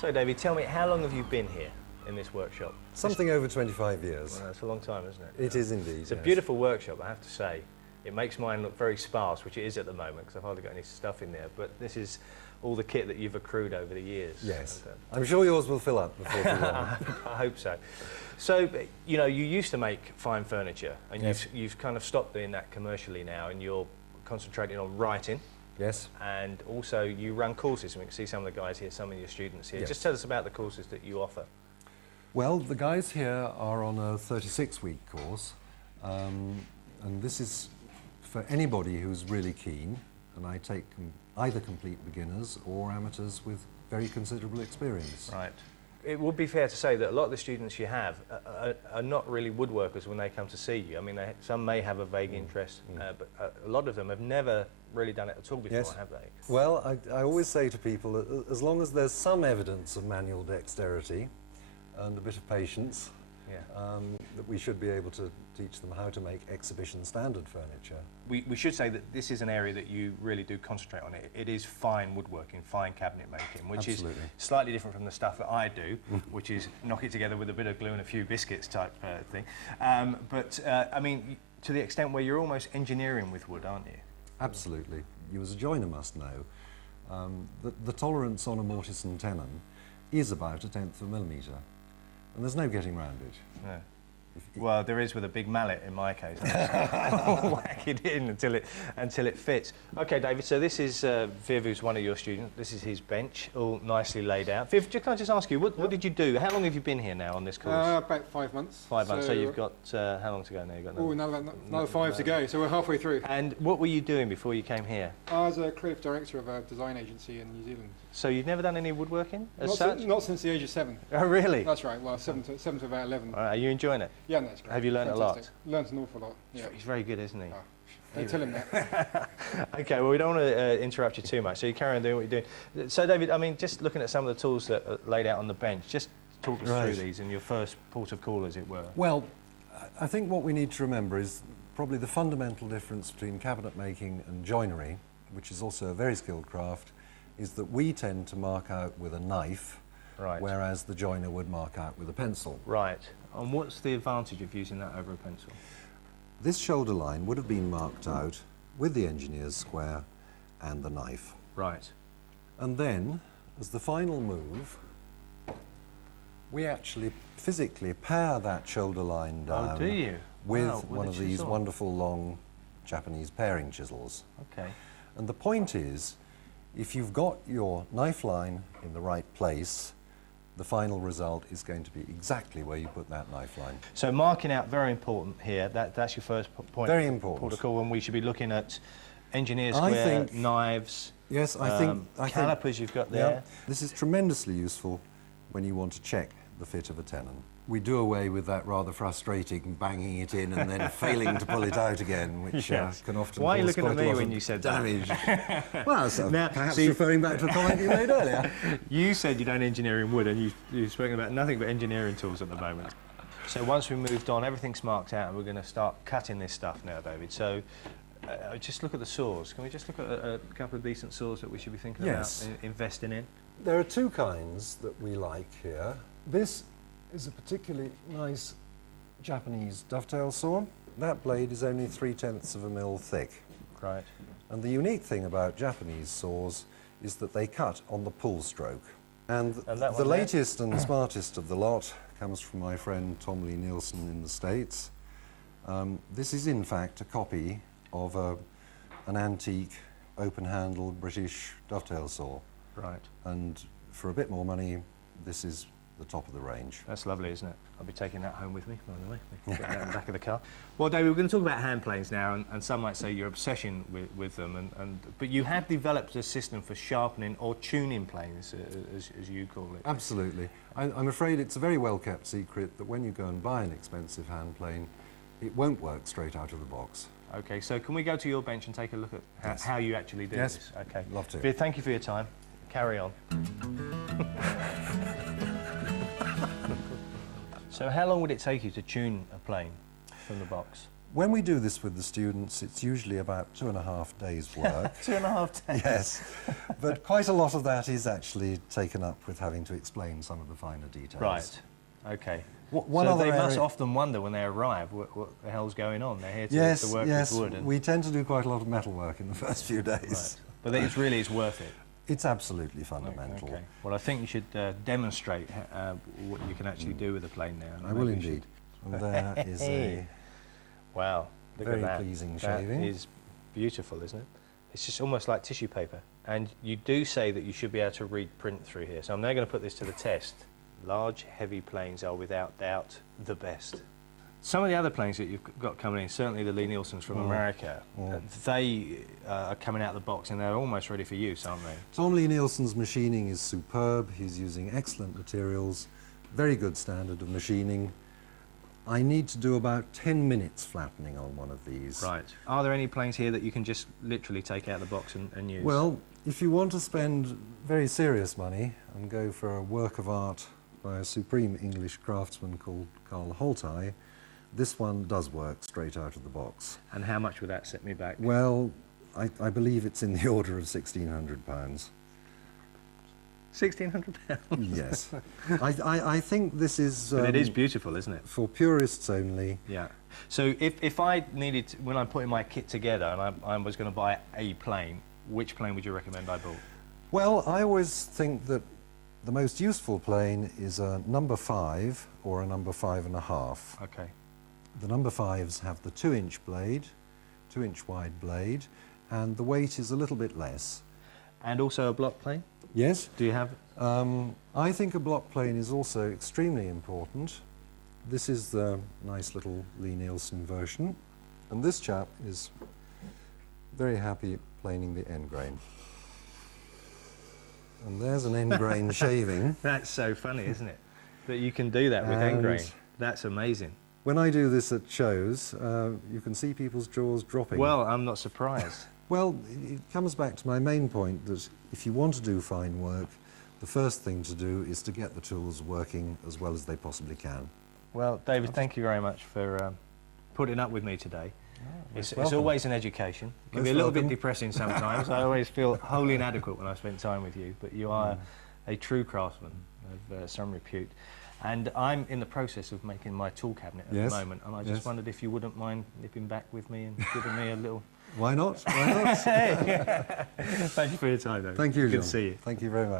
So, David, tell me, how long have you been here in this workshop? Something over 25 years. Well, that's a long time, isn't it? It is indeed. It's a beautiful workshop, I have to say. It makes mine look very sparse, which it is at the moment, because I've hardly got any stuff in there. But this is all the kit that you've accrued over the years. Yes. And, I'm sure yours will fill up before too long. I hope so. So, you know, you used to make fine furniture, and yes. you've kind of stopped doing that commercially now, and you're concentrating on writing. Yes. And also you run courses, and we can see some of the guys here, some of your students here. Yes. Just tell us about the courses that you offer. Well, the guys here are on a 36-week course, and this is for anybody who's really keen, and I take either complete beginners or amateurs with very considerable experience. Right. It would be fair to say that a lot of the students you have are not really woodworkers when they come to see you. I mean, some may have a vague interest, but a lot of them have never really done it at all before, yes. have they? Well, I always say to people that as long as there's some evidence of manual dexterity and a bit of patience, that we should be able to teach them how to make exhibition standard furniture. We should say that this is an area that you really do concentrate on. It is fine woodworking, fine cabinet making, which Absolutely. is slightly different from the stuff that I do, which is knock it together with a bit of glue and a few biscuits type thing. I mean, to the extent where you're almost engineering with wood, aren't you? Absolutely. You as a joiner must know the tolerance on a mortise and tenon is about 1/10 of a millimetre, and there's no getting round it. No. Well, there is with a big mallet in my case. Whack it in until it fits. Okay, David. So this is Viv, who's one of your students. This is his bench, all nicely laid out. Viv, can I just ask you, what did you do? How long have you been here now on this course? About 5 months. 5 months. So you've got how long to go now? You've got another 5 to go. So we're halfway through. And what were you doing before you came here? I was a creative director of a design agency in New Zealand. So you've never done any woodworking as such? Not since the age of 7. Oh, really? That's right. Well, 7 to about 11. Are you enjoying it? Yeah, that's great. Have you learned a lot? Learned an awful lot. Yeah. He's very good, isn't he? Oh, don't tell him that. Okay, well, we don't want to interrupt you too much, so you carry on doing what you're doing. So, David, I mean, just looking at some of the tools that are laid out on the bench, just talk us through these in your first port of call, as it were. Well, I think what we need to remember is probably the fundamental difference between cabinet making and joinery, which is also a very skilled craft, is that we tend to mark out with a knife, whereas the joiner would mark out with a pencil. Right. And what's the advantage of using that over a pencil? This shoulder line would have been marked out with the engineer's square and the knife. Right. And then, as the final move, we actually physically pare that shoulder line down with one of these wonderful long Japanese paring chisels. Okay. And the point is, if you've got your knife line in the right place, the final result is going to be exactly where you put that knife line. So marking out, very important here. That's your first point. Very important. Protocol, when we should be looking at engineer square, knives. Yes, I think calipers you've got there. Yeah, this is tremendously useful when you want to check the fit of a tenon. We do away with that rather frustrating banging it in and then failing to pull it out again, which can often Why are you cause looking at quite a me lot when of you said damage. that? Well, so now, perhaps referring back to a comment you made earlier. You said you don't engineer in wood, and you've spoken about nothing but engineering tools at the moment. So once we moved on, everything's marked out, and we're going to start cutting this stuff now, David. So just look at the saws. Can we just look at a couple of decent saws that we should be thinking about investing in? There are two kinds that we like here. This is a particularly nice Japanese dovetail saw. That blade is only 3/10 of a mil thick. Right. And the unique thing about Japanese saws is that they cut on the pull stroke. And the latest and smartest of the lot comes from my friend Tom Lee Nielsen in the States. This is in fact a copy of an antique open-handled British dovetail saw. Right. And for a bit more money, this is the top of the range. That's lovely, isn't it? I'll be taking that home with me, by the way. We can get that in the back of the car. Well, David, we're going to talk about hand planes now, and some might say your obsession with them, but you have developed a system for sharpening or tuning planes, as you call it. Absolutely. I'm afraid it's a very well-kept secret that when you go and buy an expensive hand plane, it won't work straight out of the box. Okay, so can we go to your bench and take a look at how you actually do this? Okay. Love to. Viv, thank you for your time. Carry on. So how long would it take you to tune a plane from the box? When we do this with the students, it's usually about 2.5 days' work. 2.5 days. Yes, but quite a lot of that is actually taken up with having to explain some of the finer details. Right. Okay. One so other they must area- often wonder when they arrive what the hell's going on. They're here to, Yes, to work yes, with wood. And, we tend to do quite a lot of metal work in the first few days. right. But it's really it's worth it. It's absolutely fundamental. Okay. Well, I think you should demonstrate what you can actually do with the plane now. I will indeed. And there is a Wow. Look very at that. pleasing That shaving. is beautiful, isn't it? It's just almost like tissue paper. And you do say that you should be able to read print through here. So I'm now going to put this to the test. Large, heavy planes are without doubt the best. Some of the other planes that you've got coming in, certainly the Lee Nielsen's from America, they are coming out of the box and they're almost ready for use, aren't they? Tom Lee Nielsen's machining is superb. He's using excellent materials, very good standard of machining. I need to do about 10 minutes flattening on one of these. Right. Are there any planes here that you can just literally take out of the box and use? Well, if you want to spend very serious money and go for a work of art by a supreme English craftsman called Carl Holteye, this one does work straight out of the box. And how much would that set me back? Well, I believe it's in the order of £1,600. £1,600? Yes. I think this is... But it is beautiful, isn't it? for purists only. Yeah. So if I needed, to, when I'm putting my kit together and I was going to buy a plane, which plane would you recommend I bought? Well, I always think that the most useful plane is a number 5 or a number 5.5. Okay. The number 5s have the 2-inch blade, 2-inch wide blade, and the weight is a little bit less. And also a block plane? Yes. Do you have? I think a block plane is also extremely important. This is the nice little Lee Nielsen version, and this chap is very happy planing the end grain. And there's an end grain shaving. That's so funny, isn't it? That you can do that with end grain. And That's amazing. when I do this at shows, you can see people's jaws dropping. Well, I'm not surprised. Well, it comes back to my main point that if you want to do fine work, the first thing to do is to get the tools working as well as they possibly can. Well, David, thank you very much for putting up with me today. It's welcome. always an education. It can Most be a little welcome. bit depressing sometimes. I always feel wholly inadequate when I spend time with you, but you are a true craftsman of some repute. And I'm in the process of making my tool cabinet at Yes. the moment, and I just wondered if you wouldn't mind nipping back with me and giving me a little... Why not? Why not? Thank you for your time, though. Thank you, Good John. to see you. Thank you very much.